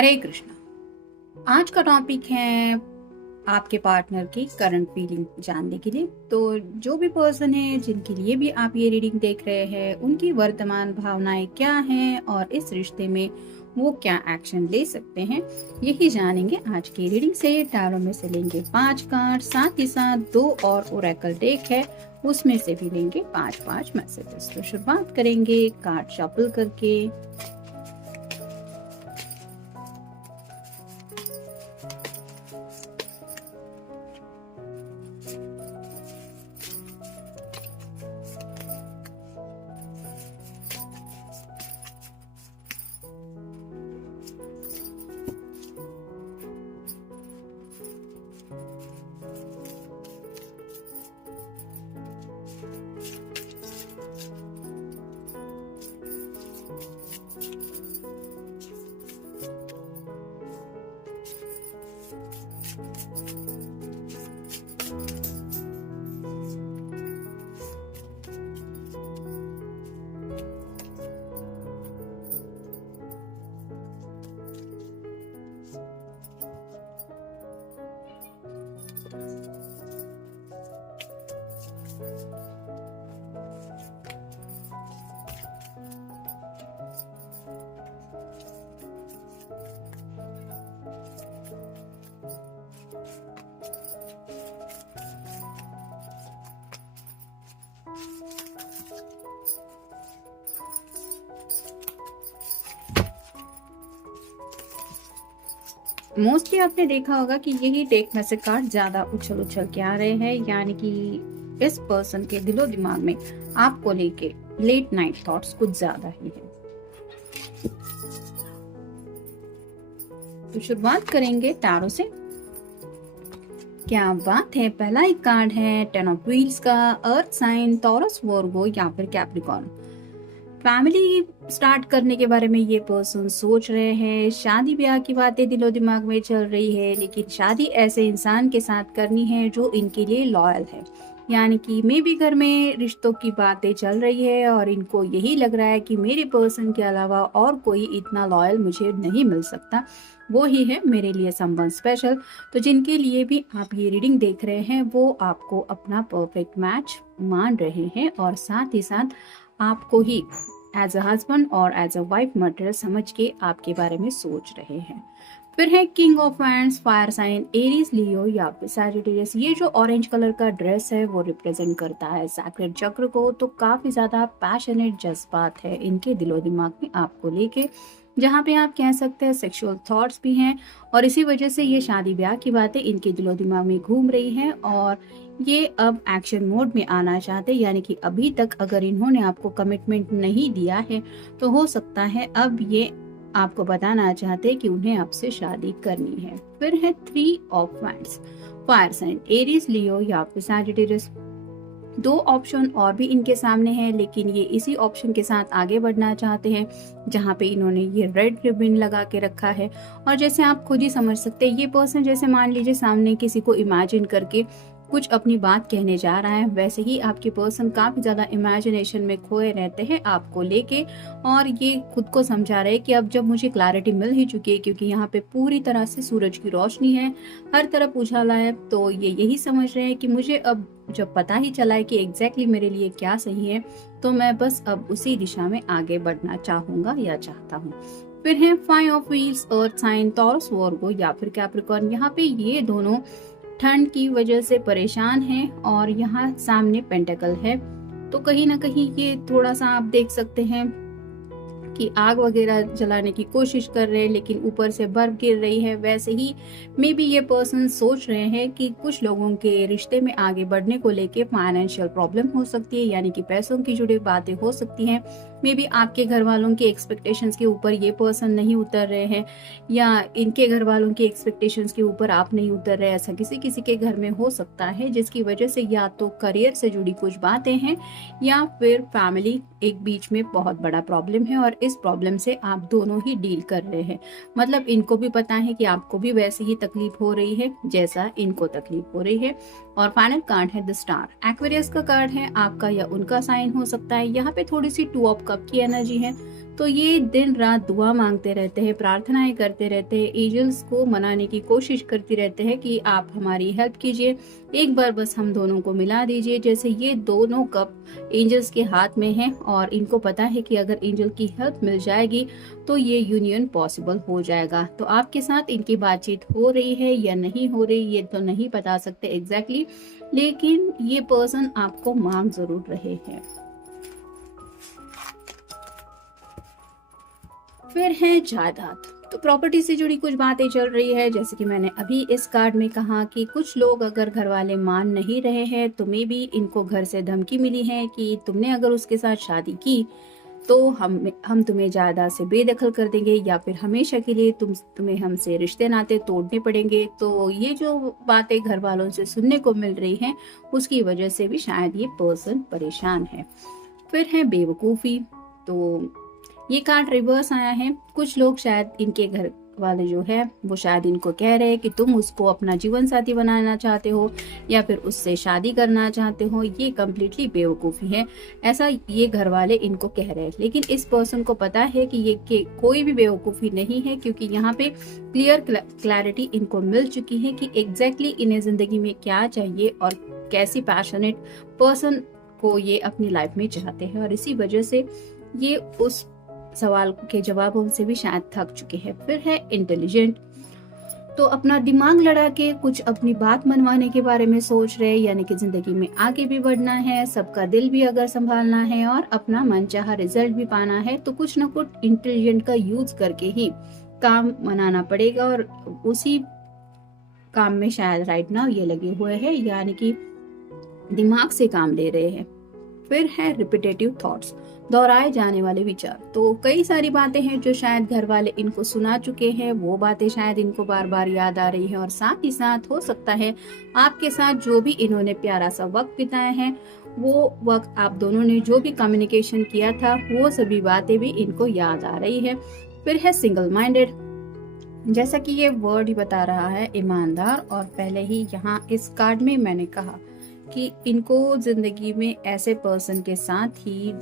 हरे कृष्णा। आज का टॉपिक है आपके पार्टनर की करंट फीलिंग जानने के लिए। तो जो भी पर्सन है जिनके लिए भी आप ये रीडिंग देख रहे हैं, उनकी वर्तमान भावनाएं क्या हैं और इस रिश्ते में वो क्या एक्शन ले सकते हैं, यही जानेंगे आज की रीडिंग से। टैरो में से लेंगे 5 कार्ड, साथ ही साथ 2 और ओरेकल डेक है, उसमें से भी लेंगे 5-5 मैसेजेस। तो शुरुआत करेंगे कार्ड शफल करके। मोस्टली आपने देखा होगा कि यही डेक में से कार्ड ज्यादा उछल उछल के आ रहे हैं, यानी कि इस पर्सन के दिलो दिमाग में आपको लेके लेट नाइट थॉट्स कुछ ज्यादा ही है। तो शुरुआत करेंगे टैरो से। क्या बात है। पहला एक कार्ड है 10 ऑफ व्हील्स का, अर्थ साइन, टॉरस, वर्गो या फिर कैप्रिकॉर्न। फैमिली स्टार्ट करने के बारे में ये पर्सन सोच रहे हैं, शादी ब्याह की बातें दिलो दिमाग में चल रही है, लेकिन शादी ऐसे इंसान के साथ करनी है जो इनके लिए लॉयल है। यानी कि मे भी घर में रिश्तों की बातें चल रही है और इनको यही लग रहा है कि मेरे पर्सन के अलावा और कोई इतना लॉयल मुझे नहीं मिल सकता, वो ही है मेरे लिए संबंध स्पेशल। तो जिनके लिए भी आप ये रीडिंग देख रहे हैं वो आपको अपना परफेक्ट मैच मान रहे हैं और साथ ही साथ आपको ही एज अ हस्बैंड और एज अ वाइफ मटेरियल समझ के आपके बारे में सोच रहे हैं। फिर है king of wands, fire sign, Aries, Leo या फिर सैजिटेरियस। ये जो ऑरेंज कलर का ड्रेस है वो रिप्रेजेंट करता है सैक्रेड चक्र को। तो काफी ज्यादा पैशनेट जज्बात है इनके दिलो दिमाग में आपको लेके, जहाँ पे आप कह सकते हैं सेक्सुअल थॉट्स भी हैं और इसी वजह से ये शादी ब्याह की बातें इनके दिलो दिमाग में घूम रही हैं और ये अब एक्शन मोड में आना चाहते हैं। यानी कि अभी तक अगर इन्होंने आपको कमिटमेंट नहीं दिया है तो हो सकता है अब ये आपको बताना चाहते हैं कि उन्हें आपसे शादी करनी है। फिर है 3 of wands, fire sign, Aries, Leo या फिर सैजिटेरियस। 2 ऑप्शन और भी इनके सामने हैं, लेकिन ये इसी ऑप्शन के साथ आगे बढ़ना चाहते हैं जहाँ पे इन्होंने ये रेड रिबन लगा के रखा है। और जैसे आप खुद ही समझ सकते हैं, ये पर्सन जैसे मान लीजिए सामने किसी को इमेजिन करके कुछ अपनी बात कहने जा रहा है, वैसे ही आपके पर्सन काफी ज्यादा इमेजिनेशन में खोए रहते हैं आपको लेके और ये खुद को समझा रहे हैं कि अब जब मुझे क्लैरिटी मिल ही चुकी है, क्योंकि यहाँ पे पूरी तरह से सूरज की रोशनी है, हर तरफ उजाला है, तो ये यही समझ रहे हैं कि मुझे अब जब पता ही चला है कि एग्जैक्टली मेरे लिए क्या सही है, तो मैं बस अब उसी दिशा में आगे बढ़ना चाहूंगा या चाहता हूँ। फिर है 5 of wheels, earth sign, Taurus, Virgo या फिर कैप्रिकॉर्न। यहाँ पे ये दोनों ठंड की वजह से परेशान हैं और यहाँ सामने पेंटेकल है। तो कहीं ना कहीं ये थोड़ा सा आप देख सकते हैं कि आग वगैरह जलाने की कोशिश कर रहे हैं, लेकिन ऊपर से बर्फ गिर रही है। वैसे ही मे बी ये पर्सन सोच रहे हैं कि कुछ लोगों के रिश्ते में आगे बढ़ने को लेके फाइनेंशियल प्रॉब्लम हो सकती है, यानी कि पैसों की जुड़ी बातें हो सकती हैं। मे बी आपके घर वालों की एक्सपेक्टेशंस के ऊपर ये पर्सन नहीं उतर रहे हैं या इनके घर वालों की एक्सपेक्टेशंस के ऊपर आप नहीं उतर रहे। ऐसा किसी किसी के घर में हो सकता है, जिसकी वजह से या तो करियर से जुड़ी कुछ बातें हैं या फिर फैमिली एक बीच में बहुत बड़ा प्रॉब्लम है और जिस प्रॉब्लम से आप दोनों ही डील कर रहे हैं। मतलब इनको भी पता है कि आपको भी वैसे ही तकलीफ हो रही है जैसा इनको तकलीफ हो रही है। और फाइनल कार्ड है द स्टार। एक्वेरियस का कार्ड है, आपका या उनका साइन हो सकता है। यहाँ पे थोड़ी सी टू ऑफ कप की एनर्जी है। तो ये दिन रात दुआ मांगते रहते हैं, प्रार्थनाएं करते रहते हैं, एंजल्स को मनाने की कोशिश करती रहते हैं कि आप हमारी हेल्प कीजिए, एक बार बस हम दोनों को मिला दीजिए। जैसे ये दोनों कप एंजल्स के हाथ में हैं और इनको पता है कि अगर एंजल की हेल्प मिल जाएगी तो ये यूनियन पॉसिबल हो जाएगा। तो आपके साथ इनकी बातचीत हो रही है या नहीं हो रही ये तो नहीं बता सकते एग्जैक्टली, लेकिन ये पर्सन आपको मांग जरूर रहे हैं। फिर है जायदाद। तो प्रॉपर्टी से जुड़ी कुछ बातें चल रही है, जैसे कि मैंने अभी इस कार्ड में कहा कि कुछ लोग अगर घर वाले मान नहीं रहे हैं तो मे भी इनको घर से धमकी मिली है कि तुमने अगर उसके साथ शादी की तो हम तुम्हें जायदाद से बेदखल कर देंगे या फिर हमेशा के लिए तुम्हें हमसे रिश्ते नाते तोड़ने पड़ेंगे। तो ये जो बातें घर वालों से सुनने को मिल रही हैं उसकी वजह से भी शायद ये पर्सन परेशान है। फिर है बेवकूफ़ी। तो ये कार्ड रिवर्स आया है। कुछ लोग शायद इनके घर वाले जो है वो शायद इनको कह रहे हैं कि तुम उसको अपना जीवन साथी बनाना चाहते हो या फिर उससे शादी करना चाहते हो। ये कम्प्लीटली बेवकूफ़ी है, ऐसा ये घर वाले इनको कह रहे हैं। लेकिन इस पर्सन को पता है कि ये कोई भी बेवकूफ़ी नहीं है, क्योंकि यहाँ पे क्लियर क्लैरिटी इनको मिल चुकी है कि एग्जैक्टली इन्हें जिंदगी में क्या चाहिए और कैसी पैशनेट पर्सन को ये अपनी लाइफ में चाहते हैं। और इसी वजह से ये उस सवाल के जवाबों से भी शायद थक चुके हैं। फिर है इंटेलिजेंट। तो अपना दिमाग लड़ा के कुछ अपनी बात मनवाने के बारे में सोच रहे हैं, यानी कि जिंदगी में आगे भी बढ़ना है, सबका दिल भी अगर संभालना है और अपना मनचाहा रिजल्ट भी पाना है तो कुछ न कुछ इंटेलिजेंट का यूज करके ही काम मनाना पड़ेगा। और उसी काम में शायद राइट नाउ ये लगे हुए हैं, यानी कि दिमाग से काम ले रहे हैं। फिर है रिपीटेटिव थॉट्स, दोहराए जाने वाले विचार। तो कई सारी बातें हैं जो शायद घर वाले इनको सुना चुके हैं, वो बातें शायद इनको बार बार याद आ रही है। और साथ ही साथ हो सकता है आपके साथ जो भी इन्होंने प्यारा सा वक्त बिताया है, वो वक्त आप दोनों ने जो भी कम्युनिकेशन किया था वो सभी बातें भी इनको याद आ रही है। फिर है सिंगल माइंडेड। जैसा कि ये वर्ड ही बता रहा है, ईमानदार। और पहले ही यहाँ इस कार्ड में मैंने कहा कि इनको जिंदगी में ऐसे पर्सन के साथ ही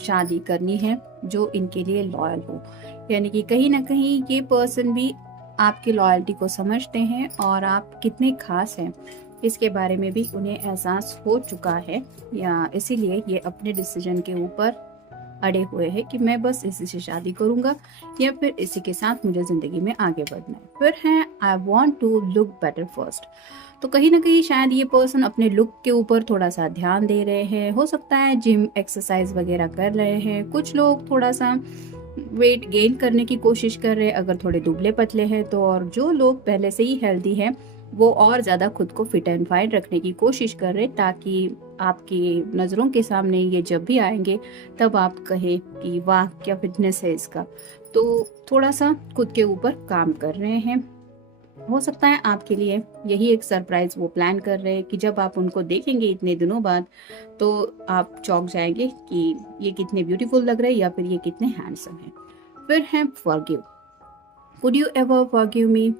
शादी करनी है जो इनके लिए लॉयल हो, यानी कि कहीं ना कहीं ये पर्सन भी आपकी लॉयल्टी को समझते हैं और आप कितने खास हैं इसके बारे में भी उन्हें एहसास हो चुका है, या इसीलिए ये अपने डिसीजन के ऊपर अड़े हुए हैं कि मैं बस इसी से शादी करूंगा या फिर इसी के साथ मुझे जिंदगी में आगे बढ़ना है। फिर है I want to look better first. तो कहीं ना कहीं शायद ये पर्सन अपने लुक के ऊपर थोड़ा सा ध्यान दे रहे हैं। हो सकता है जिम एक्सरसाइज वगैरह कर रहे हैं। कुछ लोग थोड़ा सा वेट गेन करने की कोशिश कर रहे हैं अगर थोड़े दुबले पतले हैं तो, और जो लोग पहले से ही हेल्दी हैं वो और ज़्यादा खुद को फिट एंड फाइन रखने की कोशिश कर रहे हैं, ताकि आपकी नज़रों के सामने ये जब भी आएंगे तब आप कहें कि वाह क्या फिटनेस है इसका। तो थोड़ा सा खुद के ऊपर काम कर रहे हैं। हो सकता है आपके लिए यही एक सरप्राइज वो प्लान कर रहे हैं कि जब आप उनको देखेंगे इतने दिनों बाद तो आप चौंक जाएंगे कि ये कितने ब्यूटीफुल लग रहे हैं या फिर ये कितने हैंडसम हैं। फिर है forgive. Would you ever forgive me.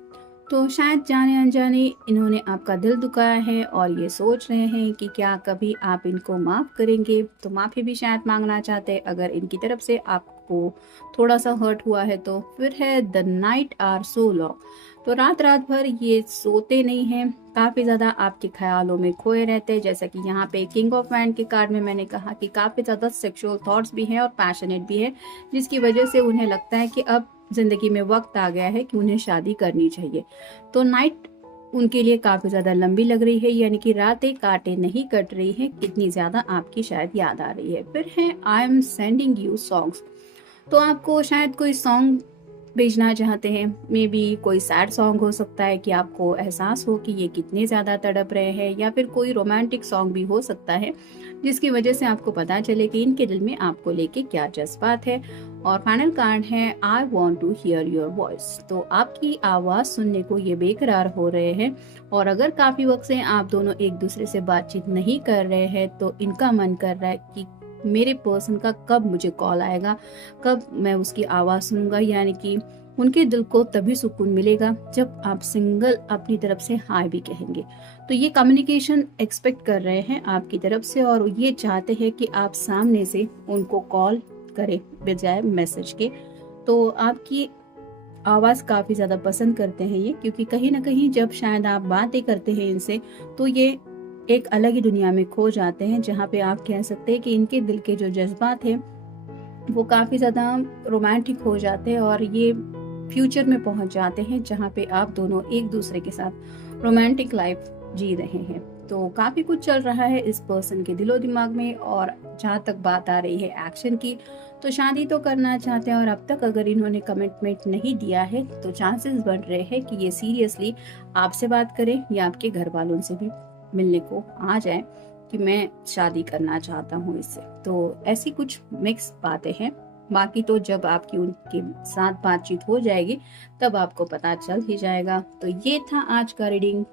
तो शायद जाने अनजाने इन्होंने आपका दिल दुखाया है और ये सोच रहे हैं कि क्या कभी आप इनको माफ़ करेंगे। तो माफ़ी भी शायद मांगना चाहते हैं अगर इनकी तरफ से आपको थोड़ा सा हर्ट हुआ है तो। फिर है the night are so long. तो रात रात भर ये सोते नहीं हैं, काफ़ी ज़्यादा आपके ख्यालों में खोए रहते हैं। जैसा कि यहाँ पे किंग ऑफ वैंड के कार्ड में मैंने कहा कि काफ़ी ज़्यादा सेक्सुअल थॉट्स भी हैं और पैशनेट भी है, जिसकी वजह से उन्हें लगता है कि अब जिंदगी में वक्त आ गया है कि उन्हें शादी करनी चाहिए। तो नाइट उनके लिए काफ़ी ज़्यादा लंबी लग रही है, यानी कि रातें काटे नहीं कट रही है, कितनी ज़्यादा आपकी शायद याद आ रही है। फिर है I am sending you songs. तो आपको शायद कोई सॉन्ग भेजना चाहते हैं, मे बी कोई सैड सॉन्ग हो सकता है कि आपको एहसास हो कि ये कितने ज़्यादा तड़प रहे हैं, या फिर कोई रोमांटिक सॉन्ग भी हो सकता है जिसकी वजह से आपको पता चले कि इनके दिल में आपको लेके क्या जज्बात है। और फाइनल कार्ड है I want to hear your voice. तो आपकी आवाज़ सुनने को ये बेकरार हो रहे हैं, और अगर काफ़ी वक्त से आप दोनों एक दूसरे से बातचीत नहीं कर रहे हैं तो इनका मन कर रहा है कि मेरे पर्सन का कब मुझे कॉल आएगा, कब मैं उसकी आवाज़ सुनूंगा, यानी कि उनके दिल को तभी सुकून मिलेगा जब आप सिंगल अपनी तरफ से हाय भी कहेंगे। तो ये कम्युनिकेशन एक्सपेक्ट कर रहे हैं आपकी तरफ से, और ये चाहते हैं कि आप सामने से उनको कॉल करें बजाय मैसेज के। तो आपकी आवाज़ काफ़ी ज़्यादा पसंद करते हैं ये, क्योंकि कहीं ना कहीं जब शायद आप बातें करते हैं इनसे, तो ये एक अलग ही दुनिया में खो जाते हैं, जहाँ पे आप कह सकते हैं कि इनके दिल के जो जज्बात हैं वो काफ़ी ज़्यादा रोमांटिक हो जाते हैं, और ये फ्यूचर में पहुंच जाते हैं जहाँ पे आप दोनों एक दूसरे के साथ रोमांटिक लाइफ जी रहे हैं। तो काफ़ी कुछ चल रहा है इस पर्सन के दिलो दिमाग में। और जहाँ तक बात आ रही है एक्शन की, तो शादी तो करना चाहते हैं, और अब तक अगर इन्होंने कमिटमेंट नहीं दिया है तो चांसेस बढ़ रहे हैं कि ये सीरियसली आपसे बात करें या आपके घर वालों से भी मिलने को आ जाए कि मैं शादी करना चाहता हूँ इससे। तो ऐसी कुछ मिक्स बातें हैं। बाकी तो जब आपकी उनके साथ बातचीत हो जाएगी तब आपको पता चल ही जाएगा। तो ये था आज का रीडिंग।